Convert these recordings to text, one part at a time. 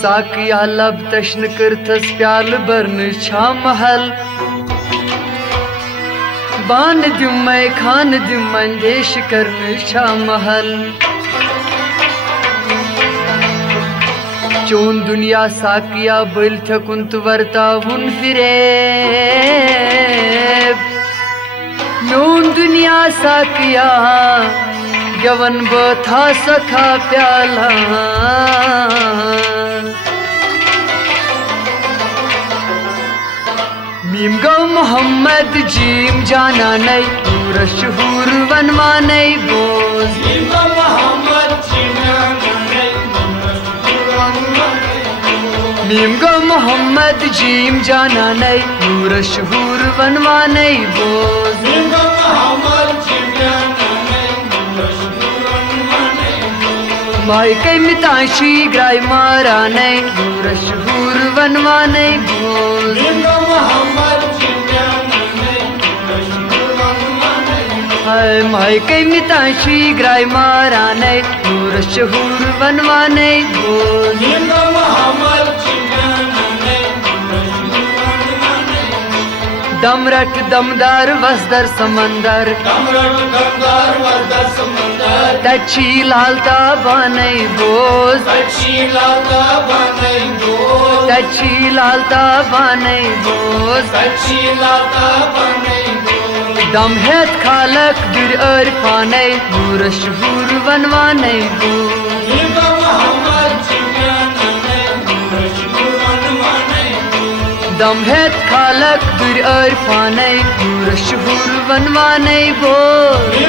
साकिया लब तश्न करथस प्याल बरन छा महल बान दिम्मै खान दिम अंदेश करन छा महल चोन दुनिया साकिया बल थकुंत वर्तावुन फिरे म्योन दुनिया साकिया गवन बथा सखा प्याला मीम गौ मोहम्मद जीम जाना नई पूरा शहूर वनवा नई बोझ मीम गौ मोहम्मद जीम जाना नई पूरा शहूर वनवा नई बोझ माई कई मिताशी ग्राय मारा नई पूरा शहूर वनवा नई बोझ हाय माई कई मिताशी ग्राय मारा नई पूरा शहूर वनवा नई बोझ दमरट दमदार वसदर समंदर तच्छी लालता बानै बोझ तच्छी लालता बानै बोझ दम हेत खालक दुर अरफानै नूर शहूर वनवानै बोझ दम हेत खालक दुर अरफानै नूर शहूर वनवानै बोझ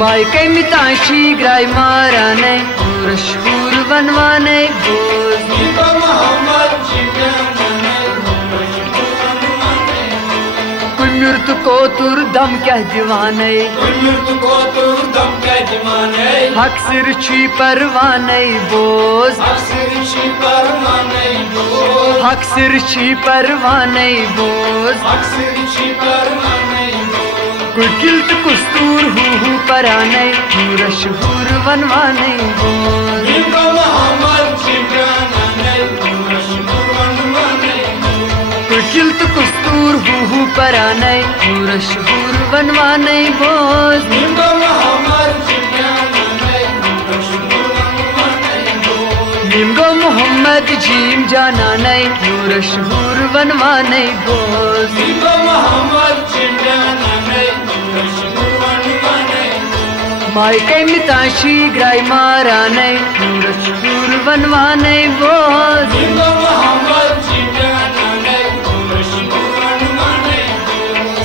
माई कई मिताशी ग्राय मारा नई पूरा शहूर वनवा नई बोझ कुमिर्त को तुर दम क्या दीवाने हक सिर छी परवाने बोझ हक सिर छी परवाने बोझ कुकिल्त कुस्तूर हूँ पराने पूरा शहूर वनवाने बोझ कुकिल्त कुस्तूर हूँ पराने पूरा शहूर वनवाने बोझ निमगो मोहम्मद जीम जाना नई पूरा शहूर वनवाने बोझ माई कई मिताशी ग्राय मारा नई पूरा शहूर वनवाने बोझ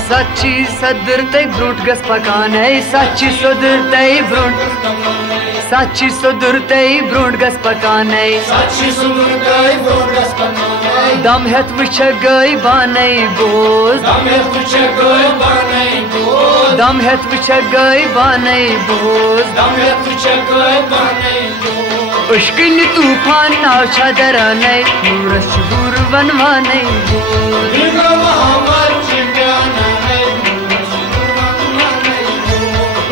सच्ची सदर तई ब्रूट गस पकाने सच्ची सदर तई ब्रूट सच्ची सदर तई ब्रूट गस पकाने दम हेत वुछ गई बाने बोझ दम हेत वुछ गई बाने बोझ उश्किन तूफान नाव छदराने पूरा शहूर वनवाने बोझ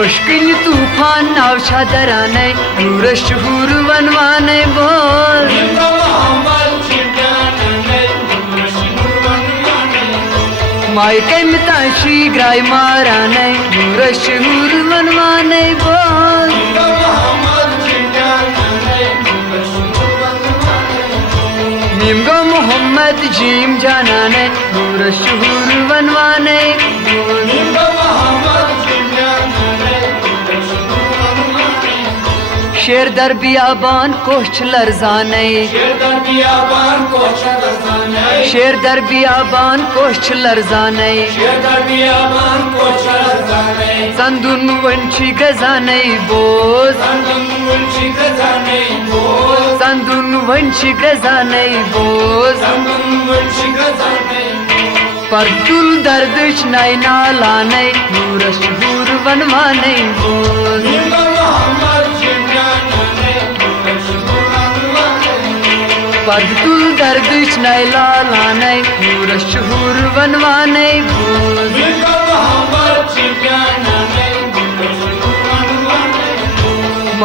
उश्किन तूफान नाव छदराने पूरा शहूर वनवाने बोझ माई कई मिताशी ग्राय मारा नई पूरा शहूर वनवाने बोझ निमगो मोहम्मद जीम जाना नई पूरा शहूर वनवाने शेर दर बियाबान कोश लरजाने शेर दर बियाबान कोश लरजाने संदुन वंशी गजाने बोझ संदुन वंशी गजाने बोझ परतुल दर्दश नई नालाने पूरा शहूर वनवाने बोझ परतुल दर्दश नई लालाने पूरा शहूर वनवाने बोझ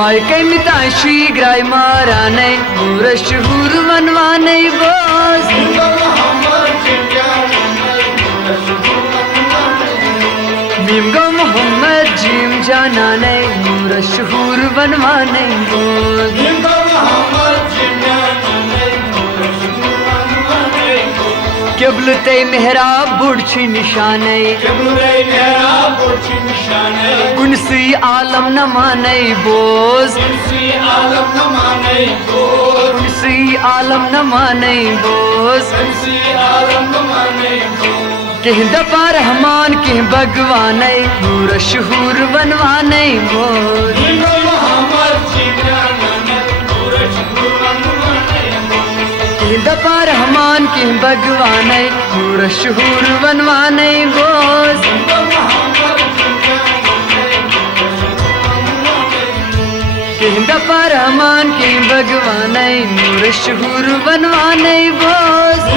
मायके मिताशी ग्राय माराने शहूर वनवाने बोस मीमगो मोहम्मद जीम जानाने शहूर वनवाने बोस किबल ते मेहराब बुढ़ी निशाने कुनसी आलम न माने बोस कुनसी आलम न माने बोस कहीं दफा रहमान कहीं भगवाने नूर शहूर बनवाने बोस दफा रहमान की भगवान नूर शहूर बनवाने बोस दफा रहमान की भगवान नूर शहूर बनवाने बोस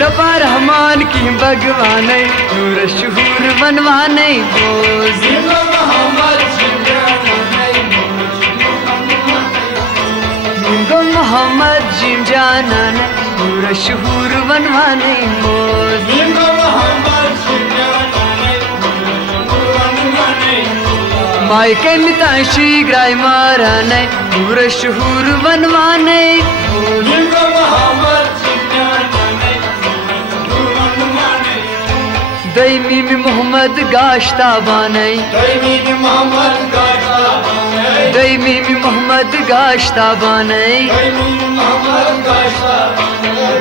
दफा रहमान की भगवान नूर शहूर बनवाने बोस मोहम्मद जीम जानान नूर शहूर बनवाने बोस मायके मिताशी ग्राय माराने नूर शहूर बनवाने दैमी मोहम्मद गाश्ता बाने दैमी मोहम्मद गाश्ता बाने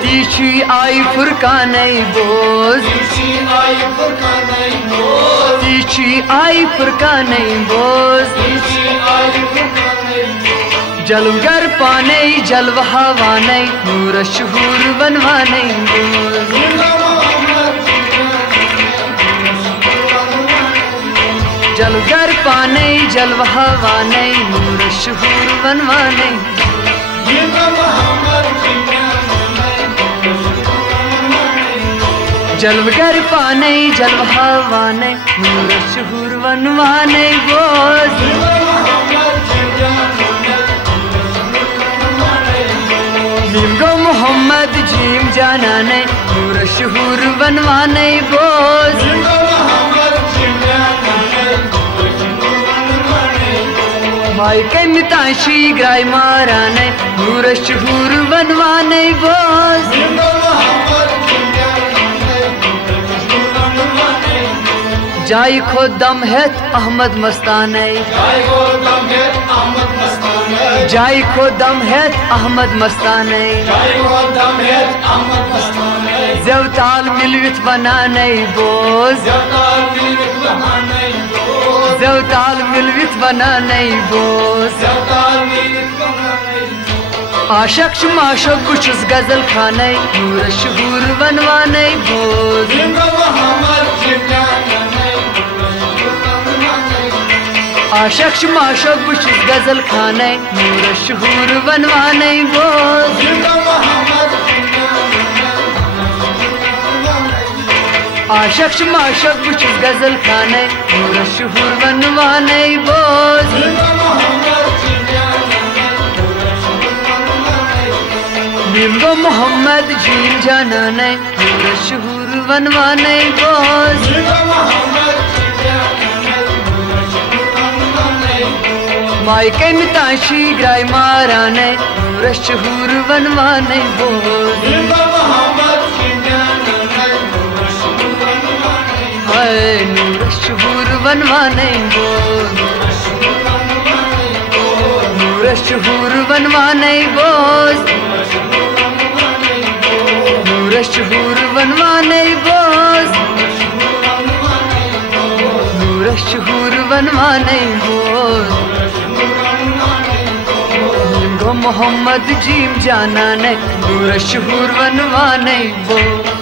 तीछी आई फुरकाने बोस तीछी आई फुरकाने बोस जलगर पाने जलवा हवाने नूर शहूर बनवाने बोस जलगर पाने जलवा हवाने नूर शहूर बनवाने जलगर पाने जलवा हवाने नूर शहूर बनवाने बोस मीमगो मोहम्मद जीम जानाने नूर शहूर बनवाने बोस मायके मिताशी ग्राय माराने नूर शहूर बनवाने बोस जाई खो दम है अहमद मस्ताने जाई खो दम है अहमद मस्ताने जवताल मिलवित बनाने बोस जवताल मिलवित बनाने बोस आशक शुमाशक कुछ गजल खाने नूर शहूर बनवाने बोस आशक शुमाशक कुछ गजल खाने नूर शहूर बनवाने बोस आशक शुमाशक कुछ गजल खाने नूर शहूर बनवाने बोस मीमगो मोहम्मद जीम जानाने नूर शहूर बनवाने बोस मायके मिताशी ग्राय माराने नूर शहूर बनवाने बोस नूर शहूर बनवाने बोस नूर शहूर बनवाने बोस नूर शहूर बनवाने बोस नूर शहूर बनवाने बोस मोहम्मद जीम जानाने नूर शहूर बनवाने बोस